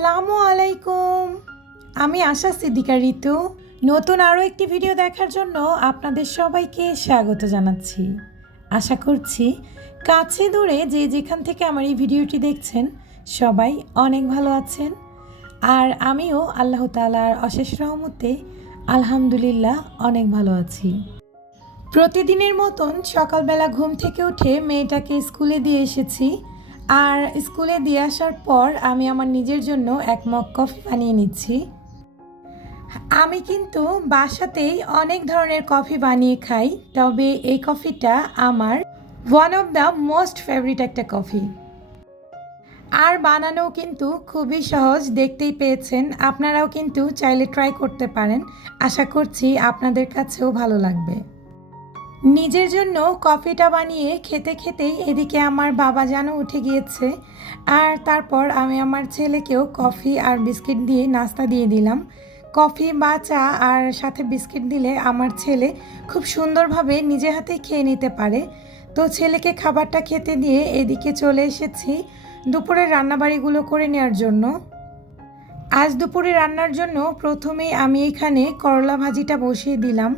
আসসালামু আলাইকুম। আমি আশা সিদ্দিকা ঋতু। নতুন আরও একটি ভিডিও দেখার জন্য আপনাদের সবাইকে স্বাগত জানাচ্ছি। আশা করছি কাছে দূরে যে যেখান থেকে আমার এই ভিডিওটি দেখছেন সবাই অনেক ভালো আছেন। আর আমিও আল্লাহ তালার অশেষ রহমতে আলহামদুলিল্লাহ অনেক ভালো আছি। প্রতিদিনের মতন সকালবেলা ঘুম থেকে উঠে মেয়েটাকে স্কুলে দিয়ে এসেছি। আর স্কুলে দিয়ে আসার পর আমি আমার নিজের জন্য এক মগ কফি বানিয়ে নিচ্ছি। আমি কিন্তু বাসাতেই অনেক ধরনের কফি বানিয়ে খাই, তবে এই কফিটা আমার one of the most favourite একটা কফি। আর বানানো কিন্তু খুবই সহজ, দেখতেই পেয়েছেন। আপনারাও কিন্তু চাইলে ট্রাই করতে পারেন। আশা করছি আপনাদের কাছেও ভালো লাগবে। নিজের জন্য কফিটা বানিয়ে খেতে খেতেই এদিকে আমার বাবা যেন উঠে গিয়েছে আর তারপর আমি আমার ছেলেকেও কফি আর বিস্কিট দিয়ে নাস্তা দিয়ে দিলাম। কফি বা চা আর সাথে বিস্কিট দিলে আমার ছেলে খুব সুন্দরভাবে নিজে হাতেই খেয়ে নিতে পারে। তো ছেলেকে খাবারটা খেতে দিয়ে এদিকে চলে এসেছি দুপুরের রান্নাবাড়িগুলো করে নেওয়ার জন্য। আজ দুপুরে রান্নার জন্য প্রথমেই আমি এখানে করলা ভাজিটা বসিয়ে দিলাম।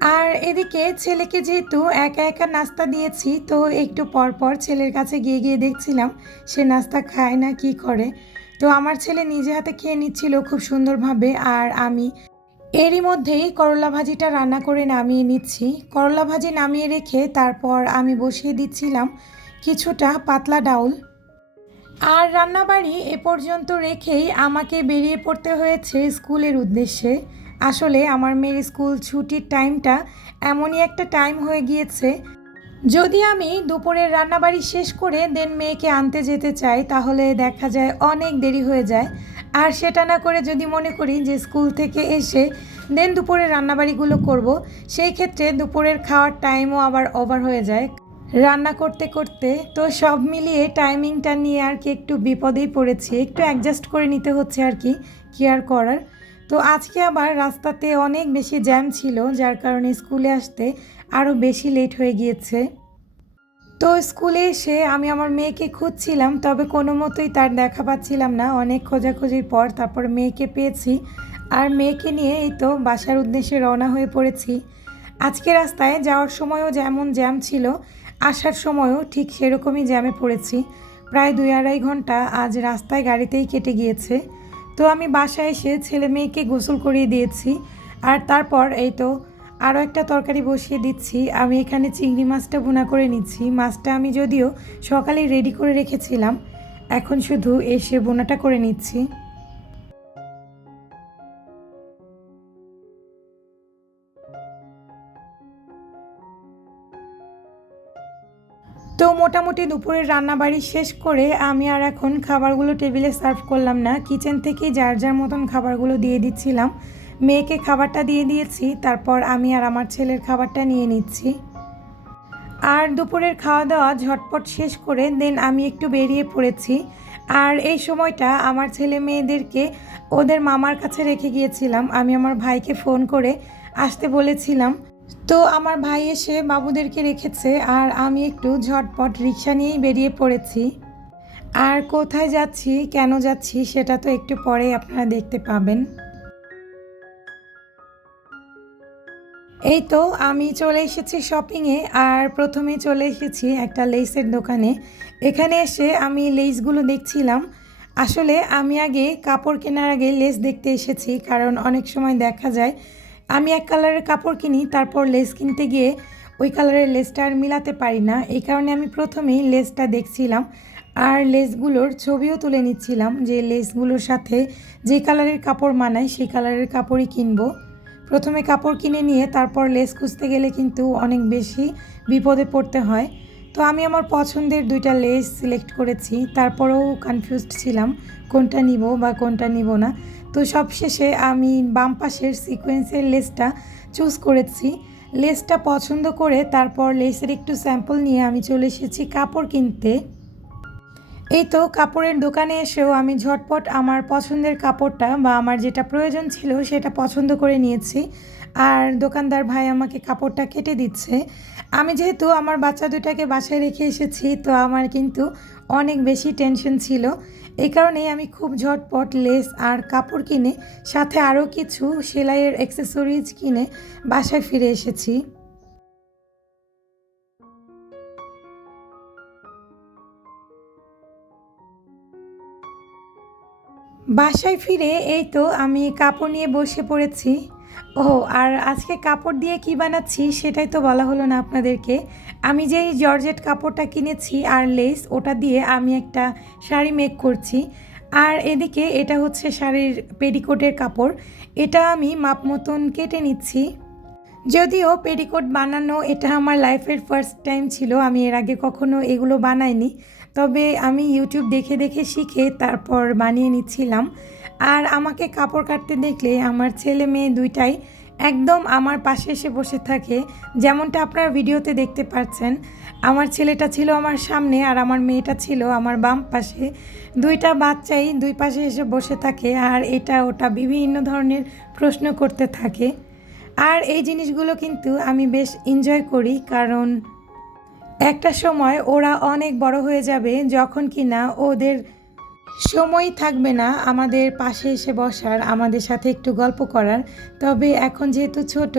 আর এদিকে ছেলেকে যেহেতু একা একা নাস্তা দিয়েছি, তো একটু পর পর ছেলের কাছে গিয়ে গিয়ে দেখছিলাম, সে নাস্তা খায় না, কি করে? তো আমার ছেলে নিজে হাতে খেয়ে নিচ্ছিল খুব সুন্দরভাবে, আর আমি এরই মধ্যেই করলা ভাজিটা রান্না করে নামিয়ে নিচ্ছি। করলা ভাজি নামিয়ে রেখে তারপর আমি বসিয়ে দিচ্ছিলাম কিছুটা পাতলা ডাউল। আর রান্নাবাড়ি এ পর্যন্ত রেখেই আমাকে বেরিয়ে পড়তে হয়েছে স্কুলের উদ্দেশ্যে। আসলে আমার মেয়ের স্কুল ছুটির টাইমটা এমনই একটা টাইম হয়ে গিয়েছে। যদি আমি দুপুরের রান্নাবাড়ি শেষ করে দেন মেয়েকে আনতে যেতে চাই, তাহলে দেখা যায় অনেক দেরি হয়ে যায়। আর সেটা না করে যদি মনে করি যে স্কুল থেকে এসে দেন দুপুরের রান্নাবাড়িগুলো করব, সেই ক্ষেত্রে দুপুরের খাওয়ার টাইমও আবার ওভার হয়ে যায়। রান্না করতে করতে তো সব মিলিয়ে টাইমিংটা নিয়ে আর কি একটু বিপদেই পড়েছি। একটু অ্যাডজাস্ট করে নিতে হচ্ছে আর কি কি আর করার? তো আজকে আবার রাস্তাতে অনেক বেশি জ্যাম ছিল, যার কারণে স্কুলে আসতে আরও বেশি লেট হয়ে গিয়েছে। তো স্কুলে এসে আমি আমার মেয়েকে খুঁজছিলাম, তবে কোনো মতোই তার দেখা পাচ্ছিলাম না। অনেক খোঁজাখুঁজির পর তারপর মেয়েকে পেয়েছি, আর মেয়েকে নিয়ে এই তো বাসার উদ্দেশ্যে রওনা হয়ে পড়েছি। আজকে রাস্তায় যাওয়ার সময়ও যেমন জ্যাম ছিল, আসার সময়ও ঠিক সেরকমই জ্যামে পড়েছি। প্রায় দুই আড়াই ঘণ্টা আজ রাস্তায় গাড়িতেই কেটে গিয়েছে। তো আমি বাসায় এসে ছেলে মেয়েকে গোসল করিয়ে দিয়েছি। আর তারপর এই তো আরও একটা তরকারি বসিয়ে দিচ্ছি। আমি এখানে চিংড়ি মাছটা বোনা করে নিচ্ছি। মাছটা আমি যদিও সকালে রেডি করে রেখেছিলাম, এখন শুধু এসে বোনাটা করে নিচ্ছি। মোটামুটি দুপুরের রান্নাবাড়ি শেষ করে আমি আর এখন খাবারগুলো টেবিলে সার্ভ করলাম না। কিচেন থেকেই যার যার মতন খাবারগুলো দিয়ে দিচ্ছিলাম। মেয়েকে খাবারটা দিয়ে দিয়েছি, তারপর আমি আর আমার ছেলের খাবারটা নিয়ে নিচ্ছি। আর দুপুরের খাওয়া দাওয়া ঝটপট শেষ করে দেন আমি একটু বেরিয়ে পড়েছি। আর এই সময়টা আমার ছেলে মেয়েদেরকে ওদের মামার কাছে রেখে গিয়েছিলাম। আমি আমার ভাইকে ফোন করে আসতে বলেছিলাম। তো আমার ভাই এসে বাবুদেরকে রেখেছে আর আমি একটু ঝটপট রিক্সা নিয়েই বেরিয়ে পড়েছি। আর কোথায় যাচ্ছি, কেন যাচ্ছি সেটা তো একটু পরে আপনারা দেখতে পাবেন। এই তো আমি চলে এসেছি শপিংয়ে আর প্রথমে চলে এসেছি একটা লেসের দোকানে। এখানে এসে আমি লেসগুলো দেখছিলাম। আসলে আমি আগে কাপড় কেনার আগে লেস দেখতে এসেছি কারণ অনেক সময় দেখা যায় আমি এক কালারের কাপড় কিনি, তারপর লেস কিনতে গিয়ে ওই কালারের লেসটা আর মিলাতে পারি না। এই কারণে আমি প্রথমেই লেসটা দেখছিলাম আর লেসগুলোর ছবিও তুলে নিচ্ছিলাম যে লেসগুলোর সাথে যে কালারের কাপড় মানায় সেই কালারের কাপড়ই কিনবো। প্রথমে কাপড় কিনে নিয়ে তারপর লেস খুঁজতে গেলে কিন্তু অনেক বেশি বিপদে পড়তে হয়। তো আমি আমার পছন্দের দুইটা লেস সিলেক্ট করেছি, তারপরেও কনফিউজড ছিলাম কোনটা নিব বা কোনটা নিব না। তো সবশেষে আমি বাম পাশের সিকোয়েন্সের লেসটা চুজ করেছি। লেসটা পছন্দ করে তারপর লেসের একটু স্যাম্পল নিয়ে আমি চলে এসেছি কাপড় কিনতে। এই তো কাপড়ের দোকানে এসেও আমি ঝটপট আমার পছন্দের কাপড়টা বা আমার যেটা প্রয়োজন ছিল সেটা পছন্দ করে নিয়েছি। আর দোকানদার ভাই আমাকে কাপড়টা কেটে দিচ্ছে। আমি যেহেতু আমার বাচ্চা দুটাকে বাসায় রেখে এসেছি, তো আমার কিন্তু অনেক বেশি টেনশন ছিল। এই কারণেই আমি খুব ঝটপট লেস আর কাপড় কিনে, সাথে আরও কিছু সেলাইয়ের অ্যাক্সেসরিজ কিনে বাসায় ফিরে এসেছি। বাসায় ফিরে এই তো আমি কাপড় নিয়ে বসে পড়েছি। ও, আর আজকে কাপড় দিয়ে কি বানাচ্ছি সেটাই তো বলা হলো না আপনাদেরকে। আমি যেই জর্জেট কাপড়টা কিনেছি আর লেস, ওটা দিয়ে আমি একটা শাড়ি মেক করছি। আর এদিকে এটা হচ্ছে শাড়ির পেডিকোটের কাপড়। এটা আমি মাপ মতন কেটে নিচ্ছি। যদিও পেডিকোট বানানো এটা আমার লাইফের ফার্স্ট টাইম ছিল, আমি এর আগে কখনো এগুলো বানাইনি। তবে আমি ইউটিউব দেখে দেখে শিখে তারপর বানিয়ে নিচ্ছিলাম। আর আমাকে কাপড় কাটতে দেখলে আমার ছেলে মেয়ে দুইটাই একদম আমার পাশে এসে বসে থাকে, যেমনটা আপনারা ভিডিওতে দেখতে পাচ্ছেন। আমার ছেলেটা ছিল আমার সামনে আর আমার মেয়েটা ছিল আমার বাম পাশে। দুইটা বাচ্চাই দুই পাশে এসে বসে থাকে আর এটা ওটা বিভিন্ন ধরনের প্রশ্ন করতে থাকে। আর এই জিনিসগুলো কিন্তু আমি বেশ এনজয় করি কারণ একটা সময় ওরা অনেক বড় হয়ে যাবে যখন কি না ওদের সময় থাকবে না আমাদের পাশে এসে বসার, আমাদের সাথে একটু গল্প করার। তবে এখন যেহেতু ছোট,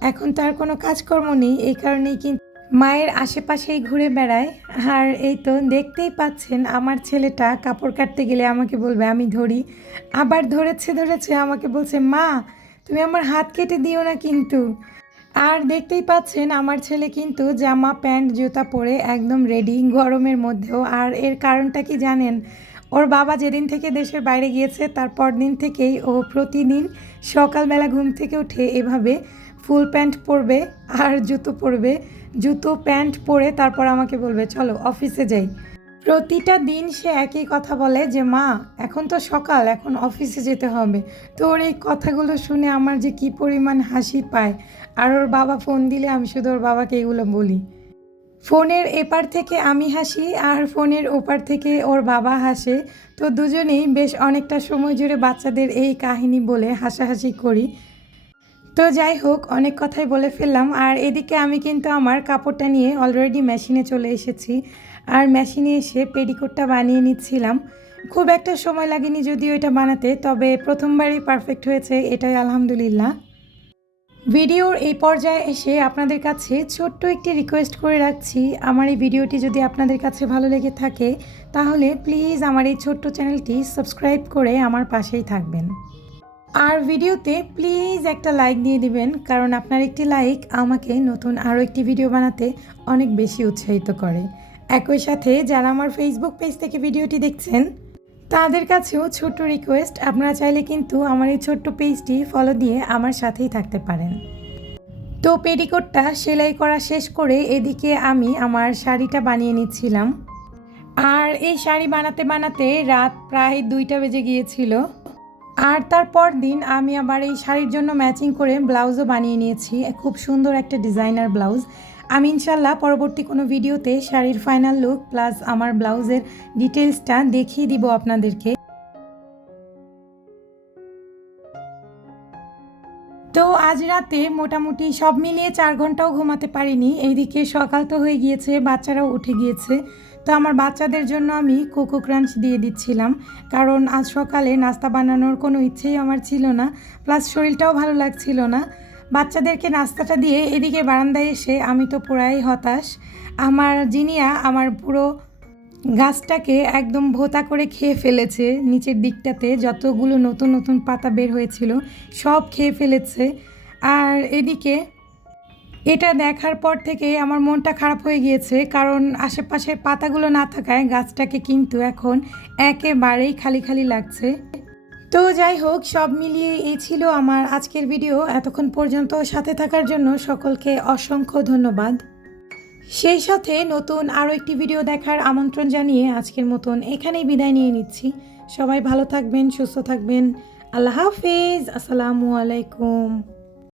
এখন তার কোনো কাজকর্ম নেই, এই কারণেই কিন্তু মায়ের আশেপাশেই ঘুরে বেড়ায়। আর এই তো দেখতেই পাচ্ছেন, আমার ছেলেটা কাপড় কাটতে গেলে আমাকে বলবে, আমি ধরি। আবার ধরেছে ধরেছে, আমাকে বলছে, মা, তুমি আমার হাত কেটে দিও না কিন্তু। আর দেখতেই পাচ্ছেন, আমার ছেলে কিন্তু জামা, প্যান্ট, জুতা পরে একদম রেডি গরমের মধ্যেও। আর এর কারণটা কি জানেন? ওর বাবা যেদিন থেকে দেশের বাইরে গিয়েছে তারপর দিন থেকেই ও প্রতিদিন সকালবেলা ঘুম থেকে উঠে এভাবে ফুল প্যান্ট পরবে আর জুতো পরবে। জুতো, প্যান্ট পরে তারপর আমাকে বলবে, চলো অফিসে যাই। প্রতিটা দিন সে একই কথা বলে যে, মা, এখন তো সকাল, এখন অফিসে যেতে হবে। তো ওর এই কথাগুলো শুনে আমার যে কি পরিমাণ হাসি পায়। আর ওর বাবা ফোন দিলে আমি শুধু ওর বাবাকে এগুলো বলি। ফোনের এপার থেকে আমি হাসি আর ফোনের ওপার থেকে ওর বাবা হাসে। তো দুজনেই বেশ অনেকটা সময় জুড়ে বাচ্চাদের এই কাহিনী বলে হাসাহাসি করি। তো যাই হোক, অনেক কথাই বলে ফেললাম। আর এদিকে আমি কিন্তু আমার কাপড়টা নিয়ে অলরেডি মেশিনে চলে এসেছি। আর মেশিনে এসে পেডিকোটটা বানিয়ে নিচ্ছিলাম। খুব একটা সময় লাগেনি যদিও এটা বানাতে, তবে প্রথমবারই পারফেক্ট হয়েছে, এটাই আলহামদুলিল্লাহ। ভিডিওর এই পর্যায়ে এসে আপনাদের কাছে ছোট্ট একটি রিকোয়েস্ট করে রাখছি। আমার এই ভিডিওটি যদি আপনাদের কাছে ভালো লেগে থাকে, তাহলে প্লিজ আমার এই ছোট্ট চ্যানেলটি সাবস্ক্রাইব করে আমার পাশেই থাকবেন। আর ভিডিওতে প্লিজ একটা লাইক দিয়ে দিবেন, কারণ আপনার একটি লাইক আমাকে নতুন আরও একটি ভিডিও বানাতে অনেক বেশি উৎসাহিত করে। একই সাথে যারা আমার ফেসবুক পেজ থেকে ভিডিওটি দেখছেন তাদের কাছেও ছোট্ট রিকোয়েস্ট আপনারা চাইলে কিন্তু আমার এই ছোট্ট পেজটি ফলো দিয়ে আমার সাথেই থাকতে পারেন। তো পেডিকোটটা সেলাই করা শেষ করে এদিকে আমি আমার শাড়িটা বানিয়ে নিচ্ছিলাম। আর এই শাড়ি বানাতে বানাতে রাত প্রায় দুইটা বেজে গিয়েছিল। আর তারপর দিন আমি আবার এই শাড়ির জন্য ম্যাচিং করে ব্লাউজও বানিয়ে নিয়েছি। খুব সুন্দর একটা ডিজাইনার ব্লাউজ। আমি ইনশাল্লাহ পরবর্তী কোনো ভিডিওতে শাড়ির ফাইনাল লুক প্লাস আমার ব্লাউজের ডিটেলসটা দেখিয়ে দিব আপনাদেরকে। তো আজ রাতে মোটামুটি সব মিলিয়ে চার ঘন্টাও ঘুমাতে পারিনি। এইদিকে সকাল তো হয়ে গিয়েছে, বাচ্চারাও উঠে গিয়েছে। তো আমার বাচ্চাদের জন্য আমি কোকো ক্রাঞ্চ দিয়ে দিচ্ছিলাম। কারণ আজ সকালে নাস্তা বানানোর কোনো ইচ্ছেই আমার ছিল না। প্লাস শরীরটাও ভালো লাগছিল না। বাচ্চাদেরকে নাস্তাটা দিয়ে এদিকে বারান্দায় এসে আমি তো পুরাই হতাশ। আমার জিনিয়া আমার পুরো গাছটাকে একদম ভোতা করে খেয়ে ফেলেছে। নিচের দিকটাতে যতগুলো নতুন নতুন পাতা বের হয়েছিল, সব খেয়ে ফেলেছে। আর এদিকে এটা দেখার পর থেকে আমার মনটা খারাপ হয়ে গিয়েছে, কারণ আশেপাশের পাতাগুলো না থাকায় গাছটাকে কিন্তু এখন একেবারেই খালি খালি লাগছে। তো যাই হোক, সব মিলিয়ে এই ছিল আমার আজকের ভিডিও এতক্ষণ পর্যন্ত সাথে থাকার জন্য সকলকে অসংখ্য ধন্যবাদ। সেই সাথে নতুন আরও একটি ভিডিও দেখার আমন্ত্রণ জানিয়ে আজকের মতন এখানেই বিদায় নিয়ে নিচ্ছি। সবাই ভালো থাকবেন, সুস্থ থাকবেন। আল্লাহ হাফিজ। আসসালামু আলাইকুম।